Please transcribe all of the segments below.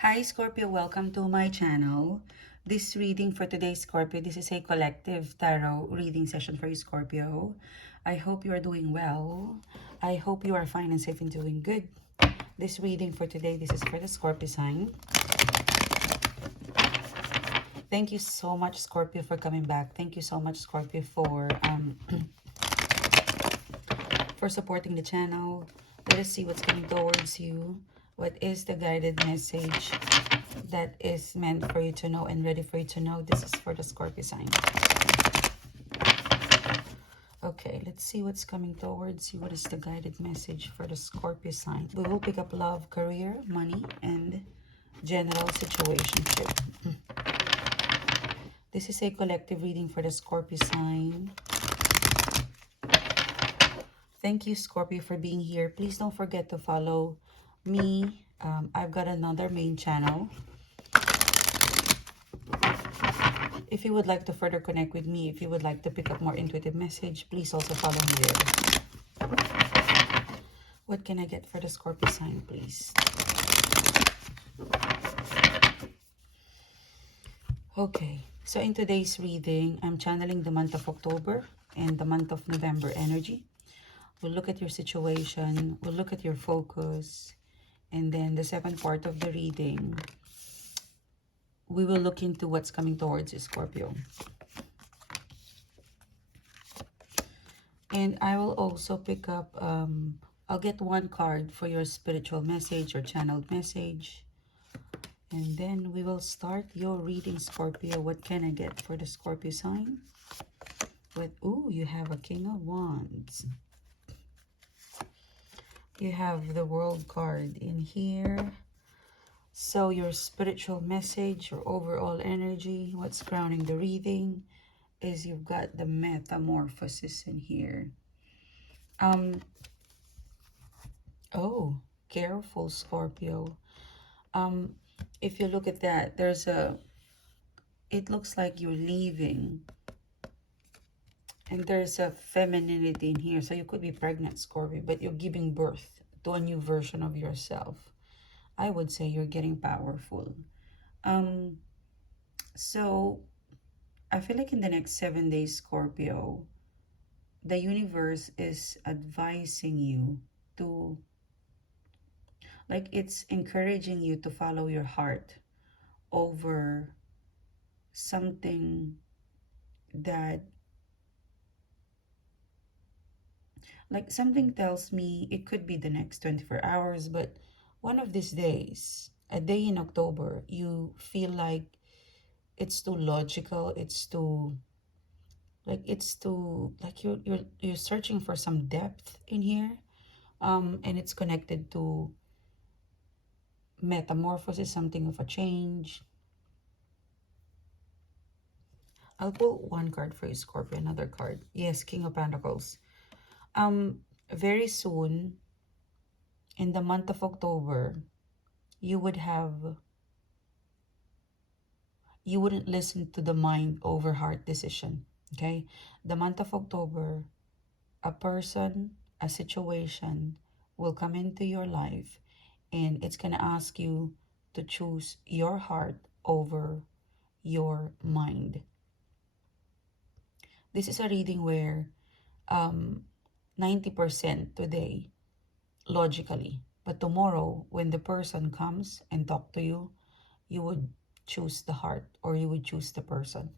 Hi Scorpio, welcome to my channel. This reading for today, Scorpio, this is a collective tarot reading session for you, Scorpio. I hope you are doing well. I hope you are fine and safe and doing good. This reading for today, this is for the Scorpio sign. Thank you so much, Scorpio, for coming back. Thank you so much, Scorpio, for supporting the channel. Let us see what's coming towards you. What is the guided message that is meant for you to know and ready for you to know? This is for the Scorpio sign. Okay, let's see what's coming towards you. What is the guided message for the Scorpio sign? We will pick up love, career, money, and general situationship. This is a collective reading for the Scorpio sign. Thank you, Scorpio, for being here. Please don't forget to follow me. I've got another main channel. If you would like to further connect with me, if you would like to pick up more intuitive message, please also follow me there. What can I get for the Scorpio sign, please? Okay, so in today's reading, I'm channeling the month of October and the month of November energy. We'll look at your situation, we'll look at your focus, and then the second part of the reading, we will look into what's coming towards you, Scorpio. And I will also pick up, I'll get one card for your spiritual message or channeled message. And then we will start your reading, Scorpio. What can I get for the Scorpio sign? Ooh, you have a King of Wands. You have the World card in here. So your spiritual message, your overall energy, what's grounding the reading is you've got the metamorphosis in here. Oh, careful, Scorpio. If you look at that, it looks like you're leaving. And there's a femininity in here. So you could be pregnant, Scorpio, but you're giving birth to a new version of yourself. I would say you're getting powerful. So I feel like in the next 7 days, Scorpio, the universe is advising you to, like, it's encouraging you to follow your heart over something that, like, something tells me it could be the next 24 hours, but one of these days, a day in October, you feel like it's too logical, it's too, like, you're searching for some depth in here, and it's connected to metamorphosis, something of a change. I'll pull one card for you, Scorpio, another card. Yes, King of Pentacles. Very soon, in the month of October, you wouldn't listen to the mind over heart decision, okay? The month of October, a person, a situation will come into your life, and it's going to ask you to choose your heart over your mind. This is a reading where 90% today, logically, but tomorrow, when the person comes and talk to you, you would choose the heart, or you would choose the person.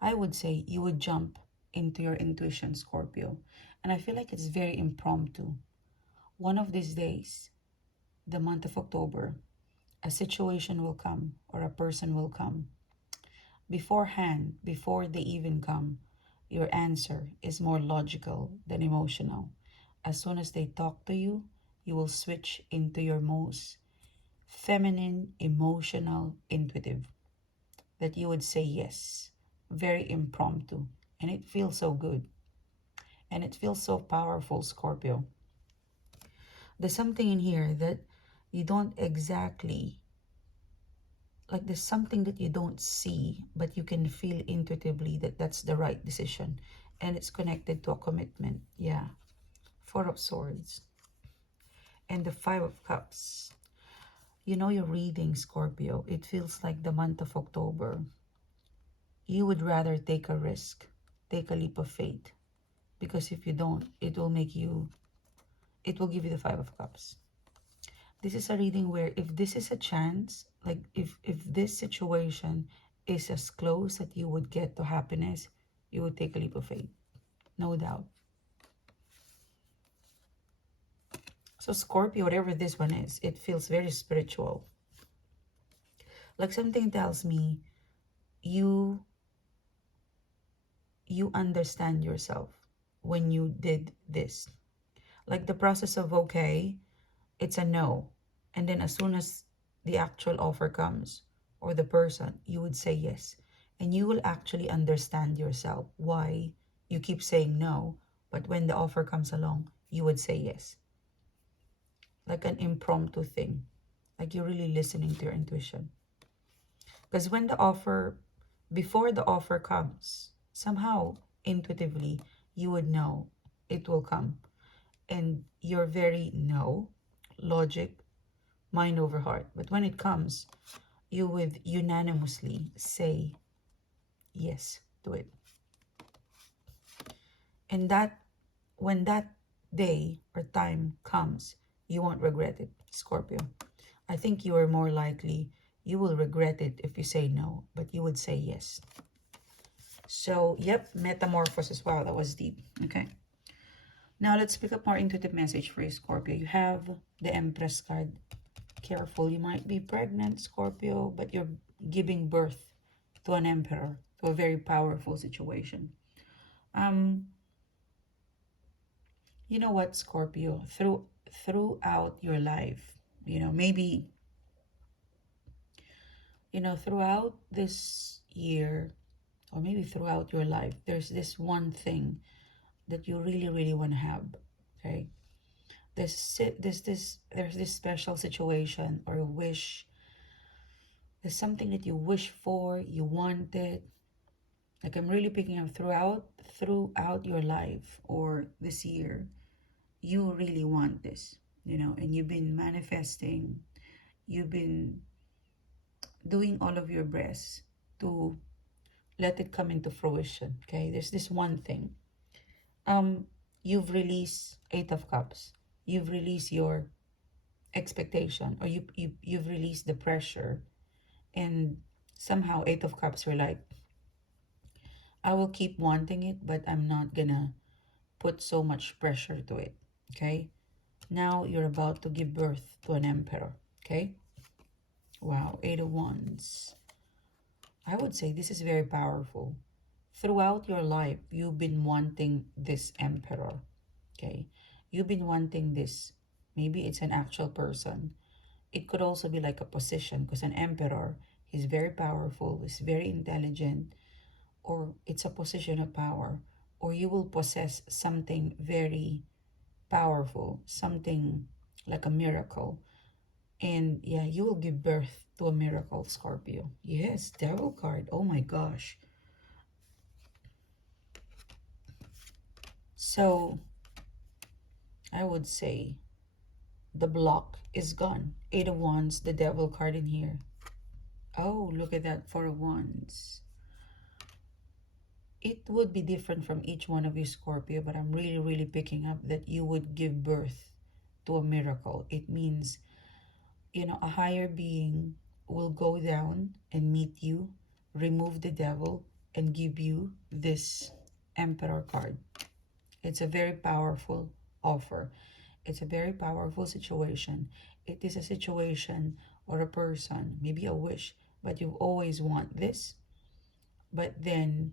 I would say you would jump into your intuition, Scorpio. And I feel like it's very impromptu. One of these days, the month of October, a situation will come or a person will come. Beforehand, before they even come, your answer is more logical than emotional. As soon as they talk to you, you will switch into your most feminine, emotional, intuitive. That you would say yes. Very impromptu. And it feels so good. And it feels so powerful, Scorpio. There's something in here that you don't exactly, like, there's something that you don't see, but you can feel intuitively that that's the right decision. And it's connected to a commitment. Yeah. Four of Swords. And the Five of Cups. You know your reading, Scorpio. It feels like the month of October. You would rather take a risk, take a leap of faith. Because if you don't, it will make you, it will give you the Five of Cups. This is a reading where if this is a chance, like if this situation is as close that you would get to happiness, you would take a leap of faith. No doubt. So Scorpio, whatever this one is, it feels very spiritual. Like something tells me you understand yourself when you did this. Like the process of okay, it's a no. And then as soon as the actual offer comes or the person, you would say yes. And you will actually understand yourself why you keep saying no. But when the offer comes along, you would say yes. Like an impromptu thing. Like you're really listening to your intuition. Because when the offer, before the offer comes, somehow intuitively, you would know it will come. And you're very no, logic, mind over heart. But when it comes, you would unanimously say yes to it. And that, when that day or time comes, you won't regret it, Scorpio. I think you are more likely, you will regret it if you say no, but you would say yes. So, yep, metamorphosis. Wow, that was deep. Okay. Now, let's pick up more intuitive message for you, Scorpio. You have the Empress card. Careful, you might be pregnant, Scorpio, but you're giving birth to an emperor, to a very powerful situation. You know what, Scorpio? Throughout your life, maybe, throughout this year, or maybe throughout your life, there's this one thing that you really, really want to have. Okay. There's this special situation or a wish. There's something that you wish for, you wanted. Like I'm really picking up throughout your life or this year, you really want this, and you've been manifesting, you've been doing all of your best to let it come into fruition. Okay, there's this one thing. You've released Eight of Cups. You've released your expectation, or you've released the pressure, and somehow Eight of Cups were like, I will keep wanting it, but I'm not gonna put so much pressure to it. Okay, now you're about to give birth to an emperor. Okay, wow, Eight of Wands. I would say this is very powerful. Throughout your life, you've been wanting this emperor. Okay, you've been wanting this. Maybe it's an actual person. It could also be like a position, because an emperor is very powerful, is very intelligent, or it's a position of power, or you will possess something very powerful, something like a miracle. And yeah, you will give birth to a miracle, Scorpio. Yes, Devil card. Oh my gosh. So I would say the block is gone. Eight of Wands, the Devil card in here. Oh, look at that, Four of Wands. It would be different from each one of you, Scorpio, but I'm really, really picking up that you would give birth to a miracle. It means, a higher being will go down and meet you, remove the devil, and give you this Emperor card. It's a very powerful offer. It's a very powerful situation. It is a situation or a person, maybe a wish, but you always want this. But then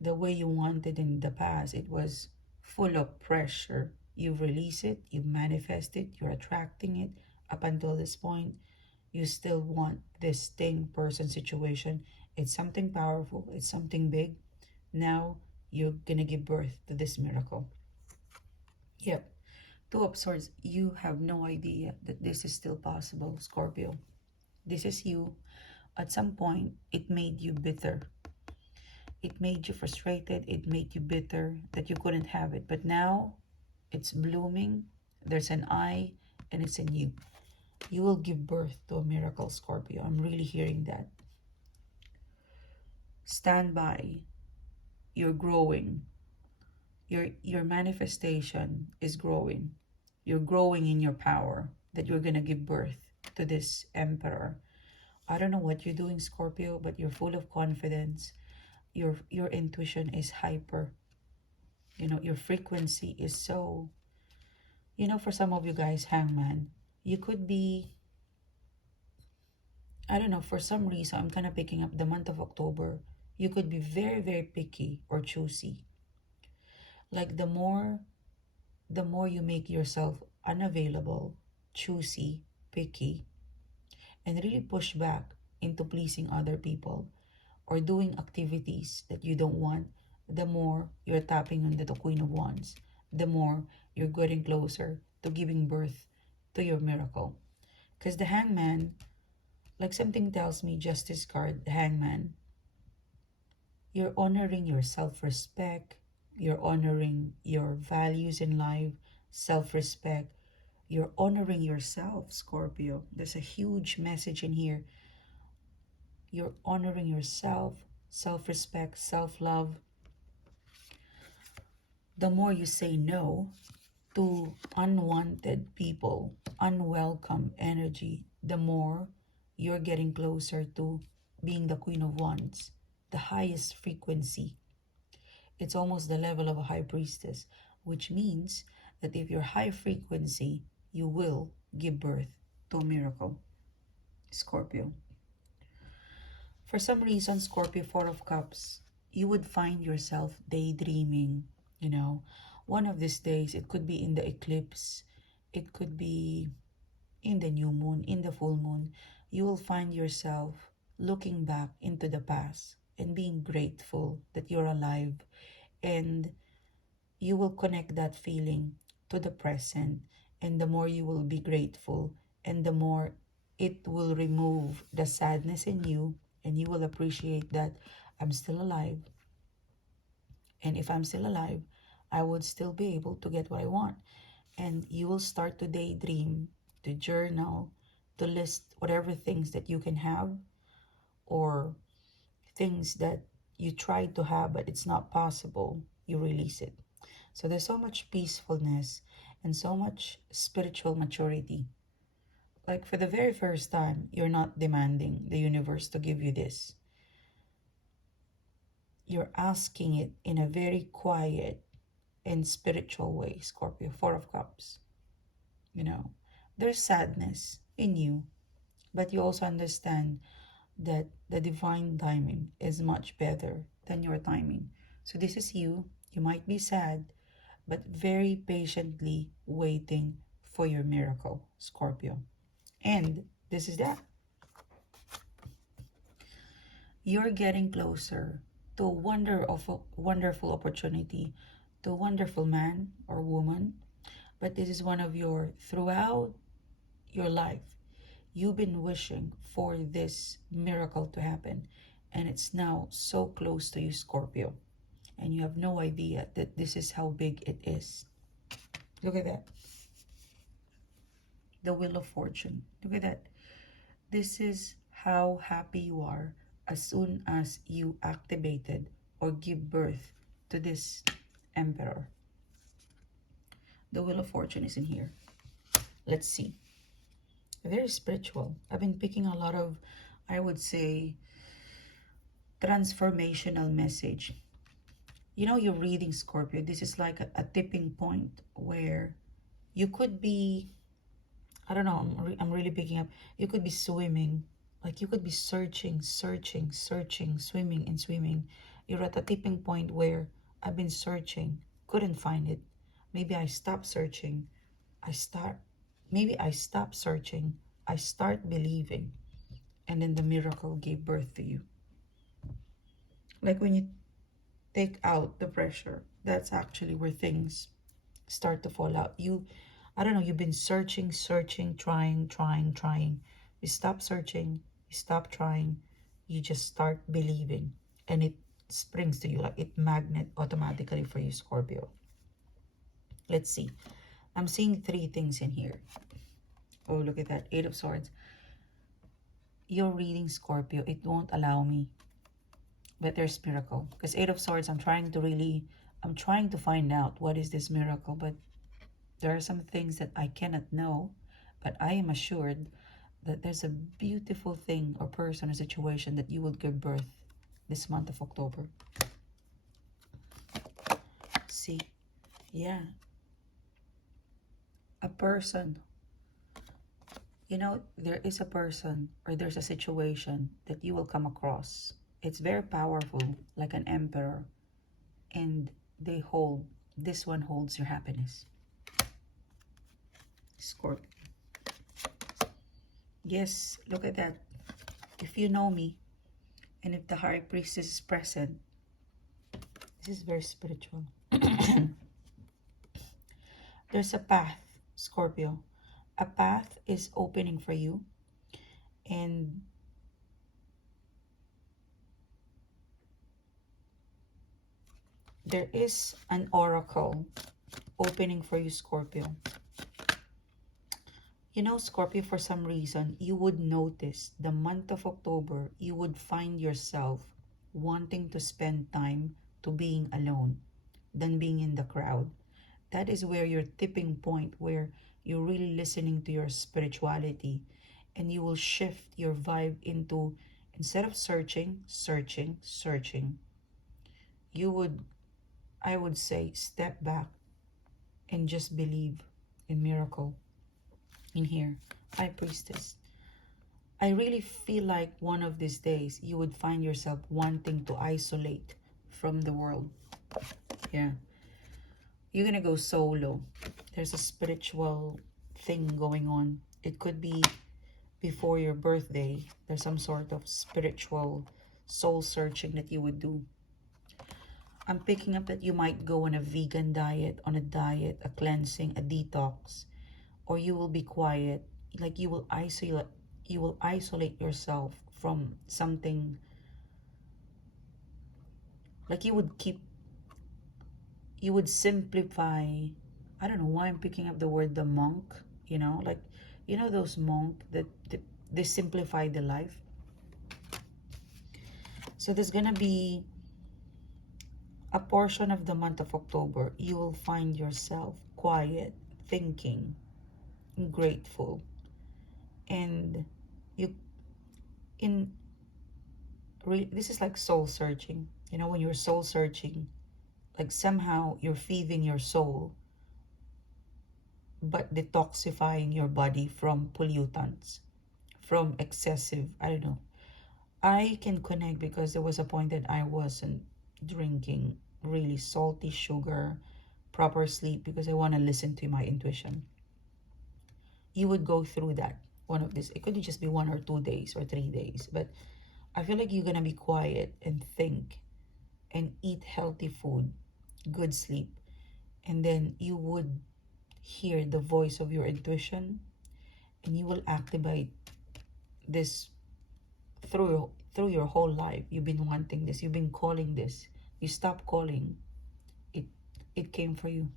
the way you wanted in the past, it was full of pressure. You release it, you manifest it, you're attracting it. Up until this point, you still want this thing, person, situation. It's something powerful, it's something big. Now you're gonna give birth to this miracle. Yep. Two of Swords, you have no idea that this is still possible, Scorpio. This is you. At some point, it made you bitter. It made you frustrated. It made you bitter that you couldn't have it. But now it's blooming. There's an eye and it's in you. You will give birth to a miracle, Scorpio. I'm really hearing that. Stand by. You're growing. Your manifestation is growing. You're growing in your power that you're going to give birth to this emperor. I don't know what you're doing, Scorpio, but you're full of confidence. Your intuition is hyper. You know, your frequency is so, you know, for some of you guys, hangman, you could be, I don't know, for some reason, I'm kind of picking up the month of October. You could be very, very picky or choosy. Like the more you make yourself unavailable, choosy, picky, and really push back into pleasing other people or doing activities that you don't want, the more you're tapping on the Queen of Wands, the more you're getting closer to giving birth to your miracle. Because the hangman, like something tells me, justice card, the hangman, you're honoring your self-respect, you're honoring your values in life, self-respect, you're honoring yourself, Scorpio. There's a huge message in here. You're honoring yourself, self-respect, self-love. The more you say no to unwanted people, unwelcome energy, the more you're getting closer to being the Queen of Wands, the highest frequency. It's almost the level of a high priestess, which means that if you're high frequency, you will give birth to a miracle, Scorpio. For some reason, Scorpio, Four of Cups, you would find yourself daydreaming, you know. One of these days, it could be in the eclipse, it could be in the new moon, in the full moon. You will find yourself looking back into the past and being grateful that you're alive, and you will connect that feeling to the present. And the more you will be grateful, and the more it will remove the sadness in you, and you will appreciate that I'm still alive. And if I'm still alive, I would still be able to get what I want. And you will start to daydream, to journal, to list whatever things that you can have, or things that you tried to have but it's not possible. You release it. So there's so much peacefulness and so much spiritual maturity. Like for the very first time, you're not demanding the universe to give you this. You're asking it in a very quiet and spiritual way, Scorpio, Four of Cups. You know, there's sadness in you, but you also understand that the divine timing is much better than your timing. So this is you. You might be sad, but very patiently waiting for your miracle, Scorpio. And this is that. You're getting closer to a wonderful opportunity, to a wonderful man or woman. But this is one of your, throughout your life, you've been wishing for this miracle to happen. And it's now so close to you, Scorpio. And you have no idea that this is how big it is. Look at that. The Wheel of Fortune. Look at that. This is how happy you are as soon as you activated or give birth to this emperor. The Wheel of Fortune is in here. Let's see. Very spiritual. I've been picking a lot of, I would say, transformational message. You know, you're reading, Scorpio. This is like a tipping point where you could be, I don't know, I'm really picking up. You could be swimming. Like you could be searching, swimming and swimming. You're at a tipping point where I've been searching, couldn't find it. Maybe I stopped searching. Maybe I stopped searching. I start believing. And then the miracle gave birth to you. Like when you take out the pressure, that's actually where things start to fall out. I don't know, you've been searching, trying. You stop searching, you stop trying, you just start believing. And it springs to you, like it magnet automatically for you, Scorpio. Let's see. I'm seeing three things in here. Oh, look at that. 8 of Swords. You're reading Scorpio. It won't allow me. But there's miracle. Because 8 of Swords, I'm trying to find out what is this miracle. But there are some things that I cannot know. But I am assured that there's a beautiful thing or person or situation that you will give birth this month of October. See? Yeah. A person. You know, there is a person or there's a situation that you will come across. It's very powerful, like an emperor. And this one holds your happiness. Scorpio. Yes, look at that. If you know me, and if the High Priestess is present, this is very spiritual. There's a path, Scorpio. A path is opening for you. And there is an oracle opening for you, Scorpio. You know, Scorpio, for some reason, you would notice the month of October, you would find yourself wanting to spend time to being alone than being in the crowd. That is where your tipping point, where you're really listening to your spirituality, and you will shift your vibe into, instead of searching, you would, I would say, step back and just believe in miracle. In here, High Priestess. I really feel like one of these days you would find yourself wanting to isolate from the world. Yeah. You're gonna go solo. There's a spiritual thing going on. It could be before your birthday. There's some sort of spiritual soul searching that you would do. I'm picking up that you might go on a vegan diet, a cleansing, a detox. Or you will be quiet, like you will isolate yourself from something, like you would simplify. I don't know why I'm picking up the word the monk, you know, like, you know, those monk that they simplify the life. So there's gonna be a portion of the month of October, you will find yourself quiet, thinking, grateful, and you this is like soul searching. You know, when you're soul searching, like somehow you're feeding your soul but detoxifying your body from pollutants, from excessive, I don't know. I can connect because there was a point that I wasn't drinking really salty sugar, proper sleep, because I want to listen to my intuition. You would go through that one of this. It could just be 1 or 2 days or 3 days, but I feel like you're gonna be quiet and think and eat healthy food, good sleep, and then you would hear the voice of your intuition, and you will activate this through your whole life. You've been wanting this, you've been calling this, you stop calling it, it came for you.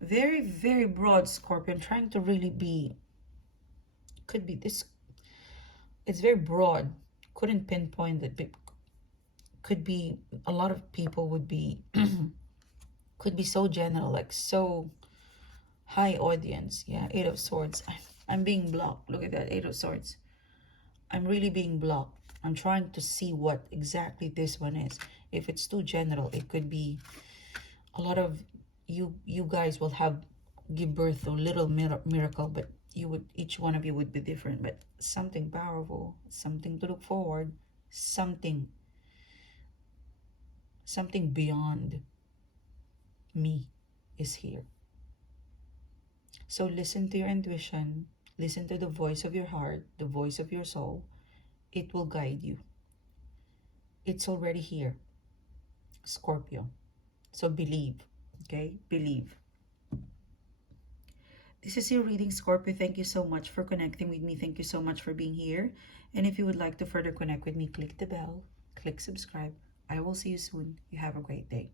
Very, very broad, Scorpion. Trying to really be, could be this, it's very broad, couldn't pinpoint it. Could be a lot of people would be could be so general, like so high audience. Yeah, 8 of Swords. I'm being blocked. Look at that, 8 of Swords. I'm really being blocked. I'm trying to see what exactly this one is. If it's too general, it could be a lot of you guys will have give birth to little miracle, but each one of you would be different. But something powerful, something to look forward, something beyond me is here. So listen to your intuition, listen to the voice of your heart, the voice of your soul. It will guide you. It's already here, Scorpio. So believe, okay? Believe. This is your reading, Scorpio. Thank you so much for connecting with me. Thank you so much for being here. And if you would like to further connect with me, click the bell, click subscribe. I will see you soon. You have a great day.